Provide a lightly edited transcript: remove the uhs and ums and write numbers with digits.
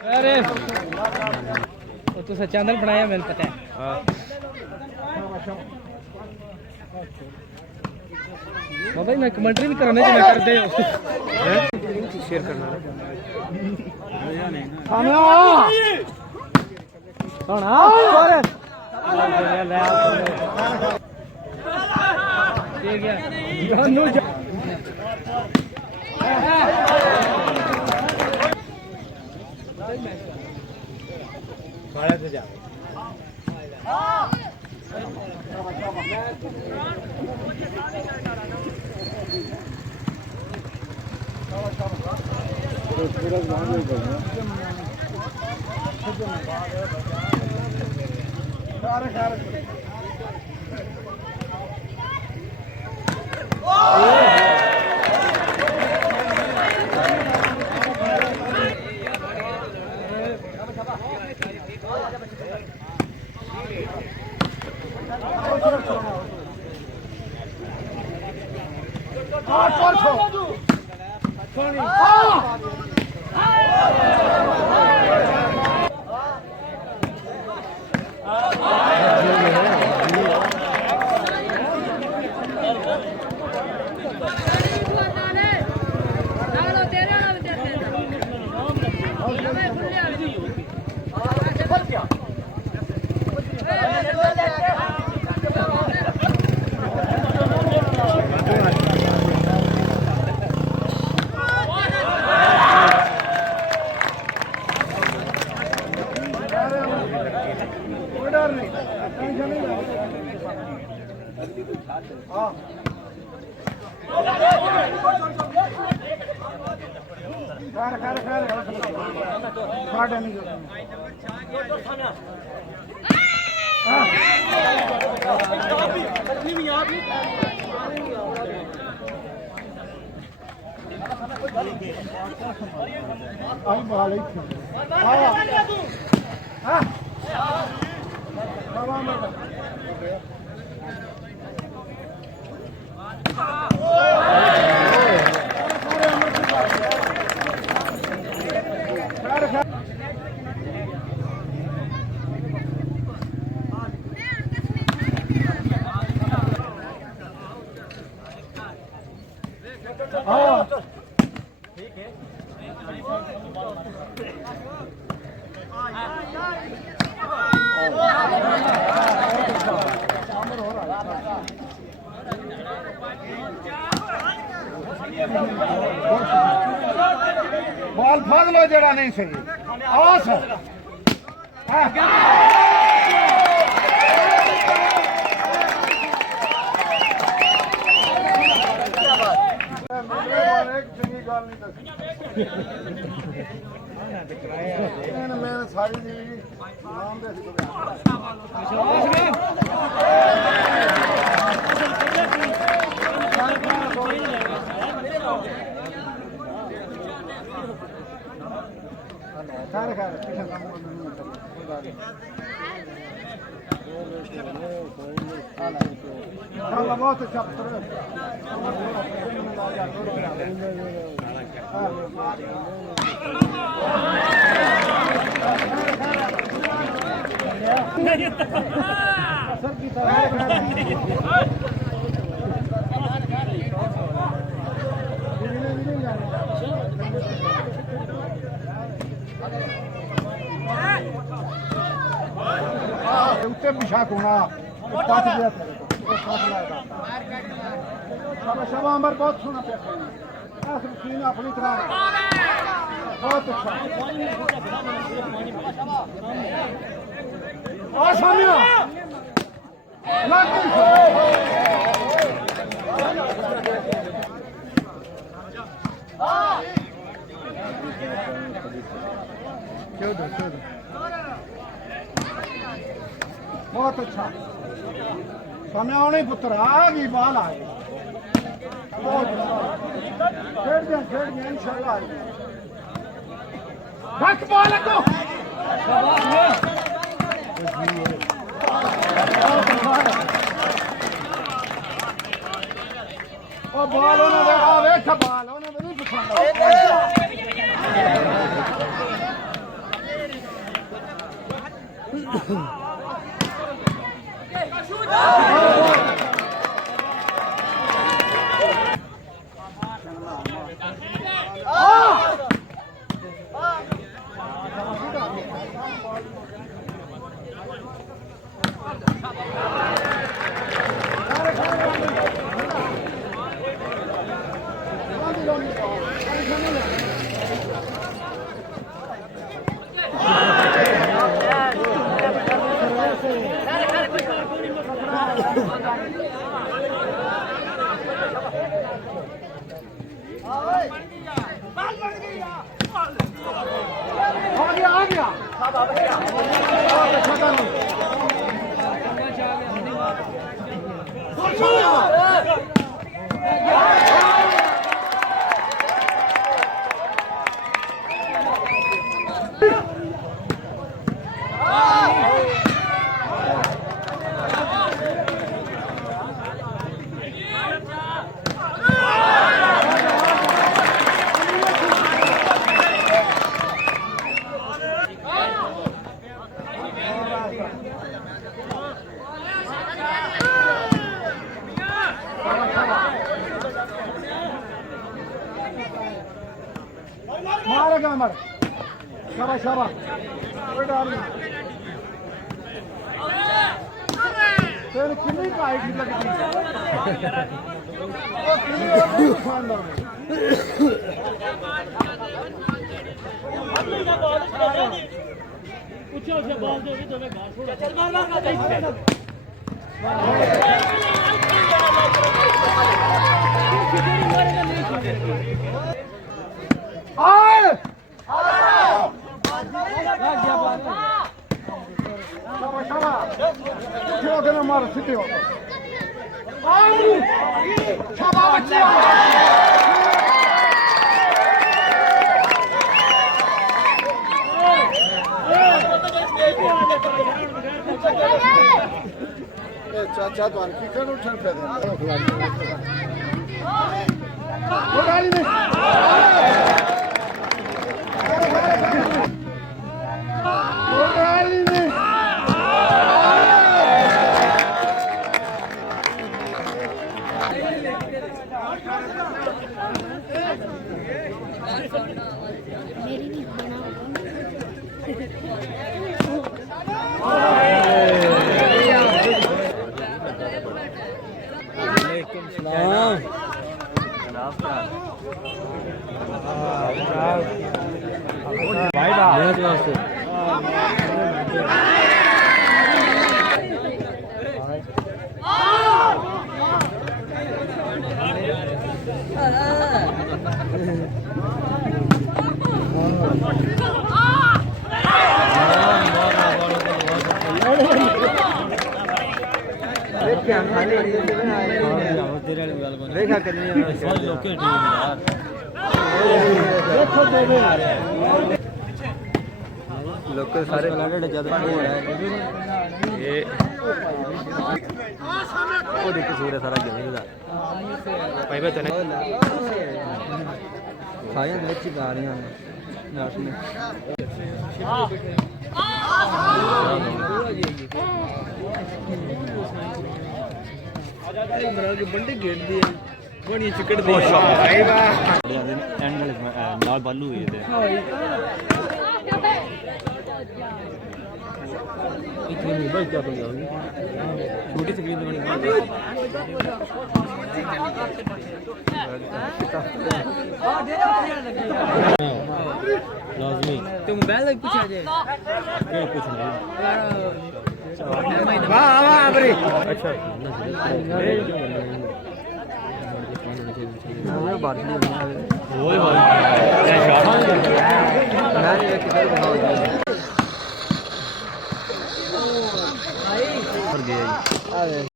अरे तो चैनल बनाया मैंने पता है। भाई मैं कमेंट्री भी करने के कर दे शेयर करना बॉल फड़ लो जरा नहीं सही आवाज मैं सारी जिंदगी नाम बहुत अच्छा उत्ते पिछा कोना पास गया शबा अंबर बहुत सोना मशीन अपनी तरह बहुत अच्छा और सामने बहुत अच्छा समय आने पुत्र आ गई बाल आ गई खेड़ दिया इंशाल्लाह रख बॉल को ओ बॉल उन्होंने देखा वेख बॉल उन्होंने नहीं पसंद आ गया मारेगा मर शाबाश शाबाश कोई डर नहीं तेरे कितनी काइट लगती है ओ कितनी खानदार कुछ से बॉल दे तो मैं घास छोड़ चल मार मार का आए शाबाश शाबाश क्यों कहना मार सीधे हो आई शाबाश बच्चा चाचा तो आणखी कर उठण पे दे गाड़ी में गाड़ी में मेरी भी बना भाई बात वास्ते देखा लोग सारे ये वो देख सूर्य सारा जमीन का भाई बता नहीं खाया अच्छी गाड़ियां नाश में बंडे गेट दिए बड़ी चिकट दे एंड नाल बालू हुए थे इतनी नहीं बस क्या बन जाओगी छोटी स्क्रीन पे बनी लाजमी तुम मोबाइल लग पूछा जाए क्या कुछ नहीं वाह वाह बड़ी अच्छा वो बात नहीं वो मैं किधर बनाओ गया